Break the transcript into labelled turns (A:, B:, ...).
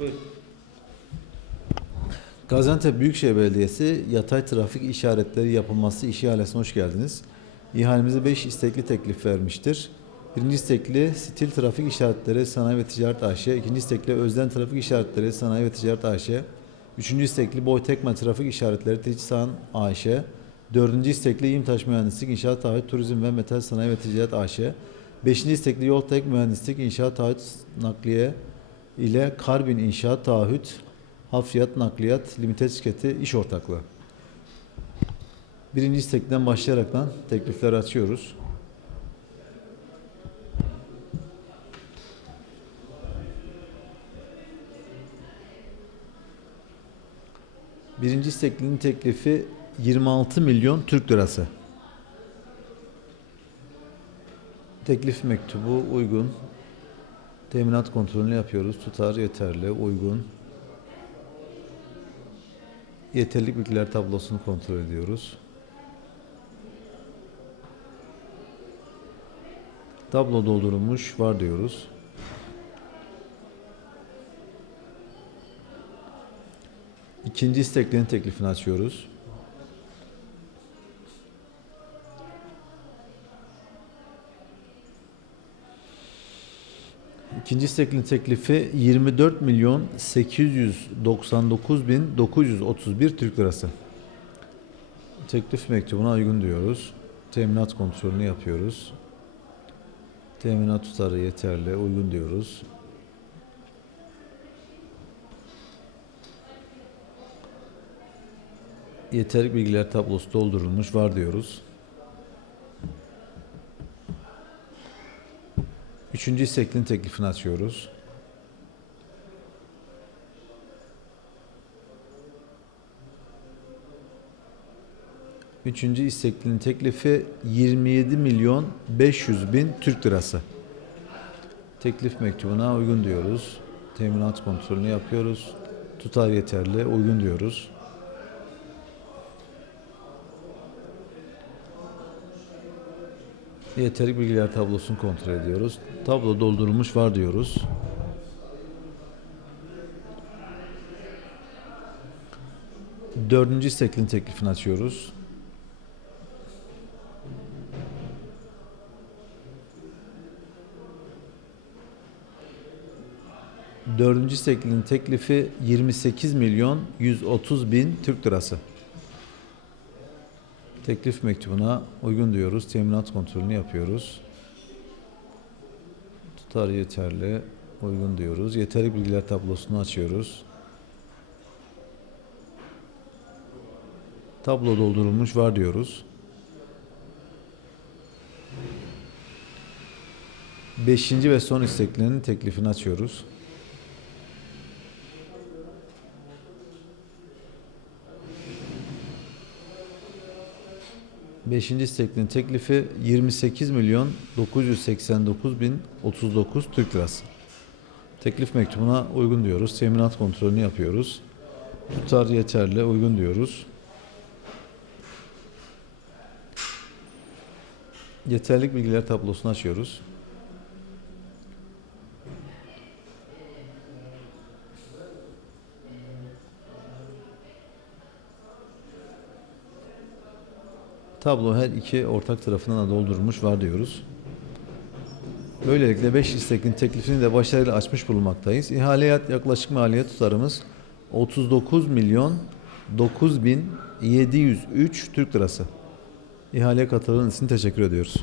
A: Buyur.
B: Gaziantep Büyükşehir Belediyesi yatay trafik işaretleri yapılması ihalesine hoş geldiniz. İhalemize 5 istekli teklif vermiştir. Birinci istekli Stil Trafik İşaretleri Sanayi ve Ticaret AŞ, ikinci istekli Özden Trafik İşaretleri Sanayi ve Ticaret AŞ, üçüncü istekli Boy Tekmen Trafik İşaretleri Ticaret AŞ, dördüncü istekli İmtaş Mühendislik İnşaat Taahhüt Turizm ve Metal Sanayi ve Ticaret AŞ, beşinci istekli Yol Tek Mühendislik İnşaat Taahhüt Nakliye ile Karbin İnşaat Taahhüt Hafriyat Nakliyat Limited Şirketi iş ortaklığı. Birinci istekten başlayaraktan teklifleri açıyoruz. Birinci isteklinin teklifi 26 milyon Türk lirası. Teklif mektubu uygun. Teminat kontrolünü yapıyoruz. Tutar yeterli, uygun. Yeterlik bilgiler tablosunu kontrol ediyoruz. Tablo doldurulmuş var diyoruz. İkinci isteklerin teklifini açıyoruz. İkinci isteklinin teklifi 24 milyon 899 bin 931 Türk lirası. Teklif mektubuna uygun diyoruz. Teminat kontrolünü yapıyoruz. Teminat tutarı yeterli, uygun diyoruz. Yeterli bilgiler tablosu doldurulmuş var diyoruz. Üçüncü isteklinin teklifini açıyoruz. Üçüncü isteklinin teklifi 27 milyon 500 bin Türk lirası. Teklif mektubuna uygun diyoruz. Teminat kontrolünü yapıyoruz. Tutar yeterli, uygun diyoruz. Yeterlik bilgiler tablosunu kontrol ediyoruz. Tablo doldurulmuş var diyoruz. Dördüncü isteklinin teklifini açıyoruz. Dördüncü isteklinin teklifi 28 milyon 130 bin Türk lirası. Teklif mektubuna uygun diyoruz. Teminat kontrolünü yapıyoruz. Tutar yeterli, uygun diyoruz. Yeterli bilgiler tablosunu açıyoruz. Tablo doldurulmuş var diyoruz. Beşinci ve son isteklerinin teklifini açıyoruz. Beşinci isteklinin teklifi 28 milyon 989 bin 39 Türk lirası. Teklif mektubuna uygun diyoruz. Teminat kontrolünü yapıyoruz. Tutar yeterli, uygun diyoruz. Yeterlik bilgiler tablosunu açıyoruz. Tablo her iki ortak tarafından da doldurulmuş var diyoruz. Böylelikle 5 istekin teklifini de başarıyla açmış bulunmaktayız. İhaleye yaklaşık maliyet tutarımız 39 milyon 9 bin 703 Türk lirası. İhaleye katıldığınız için teşekkür ediyoruz.